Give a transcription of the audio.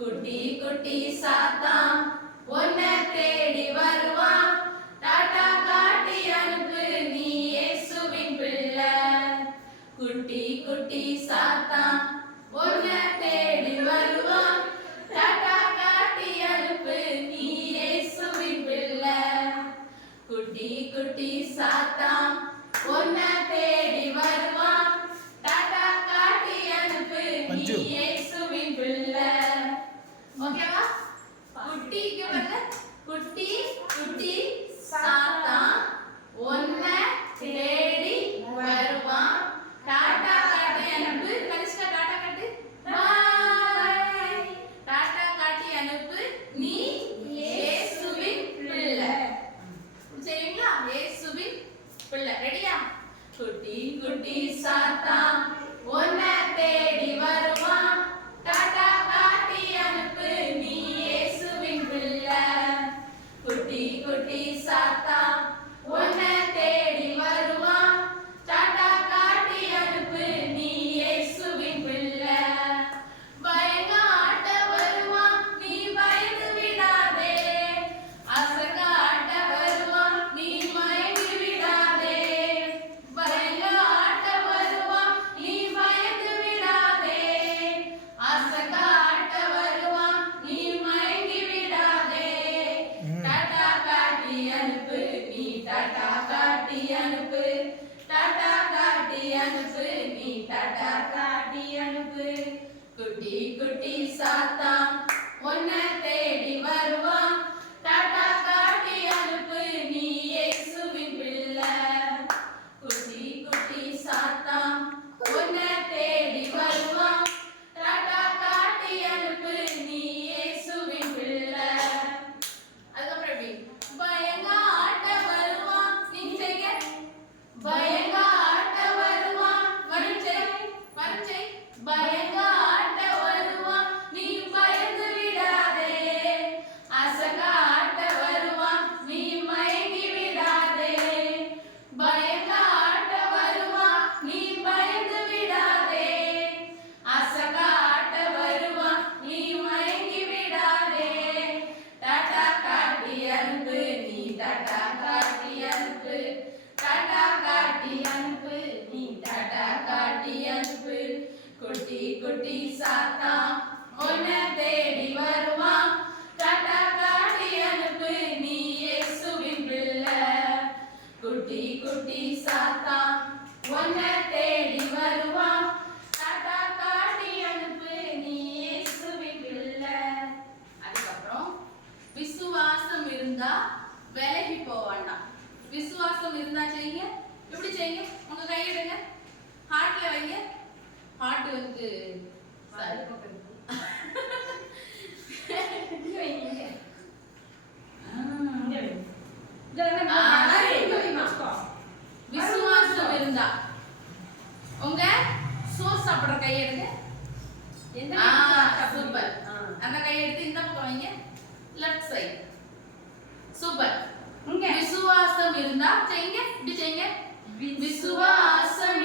குட்டி குட்டி சாத்தான் உன்னை தேடி வருவான். டாடா காட்டி அனுப்பு நீ இயேசுவின் பிள்ளை. குட்டி குட்டி சாத்தான் உன்னை தேடி வருவான். டாடா காட்டி அனுப்பு நீ இயேசுவின் பிள்ளை. குட்டி குட்டி சாத்தான் உன்னை தேடி வருவான். டாடா காட்டி அனுப்பு நீ இயேசுவின் பிள்ளை. ஓகேவா? குட்டிக்கு வந்து குட்டி குட்டி சாத்தான் உன்னை தேடி வருவான். டாடா காட்டி அனுப்பு. கனிஷ்கா டாடா காட்டு. பை. டாடா காட்டி அனுப்பு நீ இயேசுவின் பிள்ளை. சரிங்களா? இயேசுவின் பிள்ளை. ரெடியா? குட்டி குட்டி சாத்தான் உன்னை தேடி வருவான். டாடா காட்டி அனுப்பு நீ இயேசுவின் பிள்ளை. குட்டி குட்டி சாத்தான் உன்னை தேடி வருவான். டாடா காட்டி அனுப்பு நீ இயேசுவின் பிள்ளை. பயங்காட்ட வருவான் நீ பயந்து விடாதே. அசங்காட்ட வருவான் நீ மயங்கி விடாதே. பயங்காட்ட வருவான் நீ பயந்து விடாதே. அசங்காட்ட வருவான் நீ மயங்கி விடாதே. டாடா காட்டி அனுப்பு நீ டாடா காட்டி அனுப்பு. டாடா காட்டி அனுப்பு நீ டாடா காட்டி அனுப்பு. குட்டி குட்டி சாத்தான் உன்னை தேடி வருவான். டாடா காட்டி அனுப்பு நீ இயேசுவின் பிள்ளை. குட்டி குட்டி சாத்தான் உன்னை தேடி வருவான். டாடா காட்டி அனுப்பு நீ இயேசுவின் பிள்ளை. அதுக்கப்புறம் எப்படி? பயங்காட்ட வருவான். நீங்க செய்யுங்க. பயங்காட்ட வருவான். வரும் செய். வரும் செய். பயங்காட்ட வருவான் நீ பயந்து விடாதே. அசங்காட்ட வருவான் நீ மயங்கி விடாதே. பயங்காட்ட வருவான் நீ பயந்து விடாதே. அசங்காட்ட வருவான் நீ மயங்கி விடாதே. டாடா காட்டி அனுப்பு நீ டாடா காட்டி அனுப்பு. டாடா காட்டி அனுப்பு நீ டாடா காட்டி அனுப்பு. குட்டி குட்டி சாத்தான் உன்னை தேடி வருவான். டாடா காட்டி அனுப்பு நீ இயேசுவின் பிள்ளை. குட்டி குட்டி சாத்தான் உன்னை தேடி வருவான். டாடா காட்டி அனுப்பு நீ இயேசுவின் பிள்ளை. அதுக்கப்புறம் விசுவாசம் இருந்தா விலகி போக வேண்டாம். விசுவாசம் இருந்தா செய்யுங்க. எப்படி செய்யுங்க? உங்க கையிடுங்க. ஹார்ட்ல வைங்க. ஹார்ட் வந்து விசுவாசம் இருந்தா உங்க சோறு சாப்பிடுற கையெடுங்க. சூப்பர். அந்த கையெடுத்து இந்த பக்கம் வைங்க. Left side. சூப்பர். விசுவாசம் இருந்தா செய்யுங்க. இப்படி செய்யுங்க. விசுவாசம்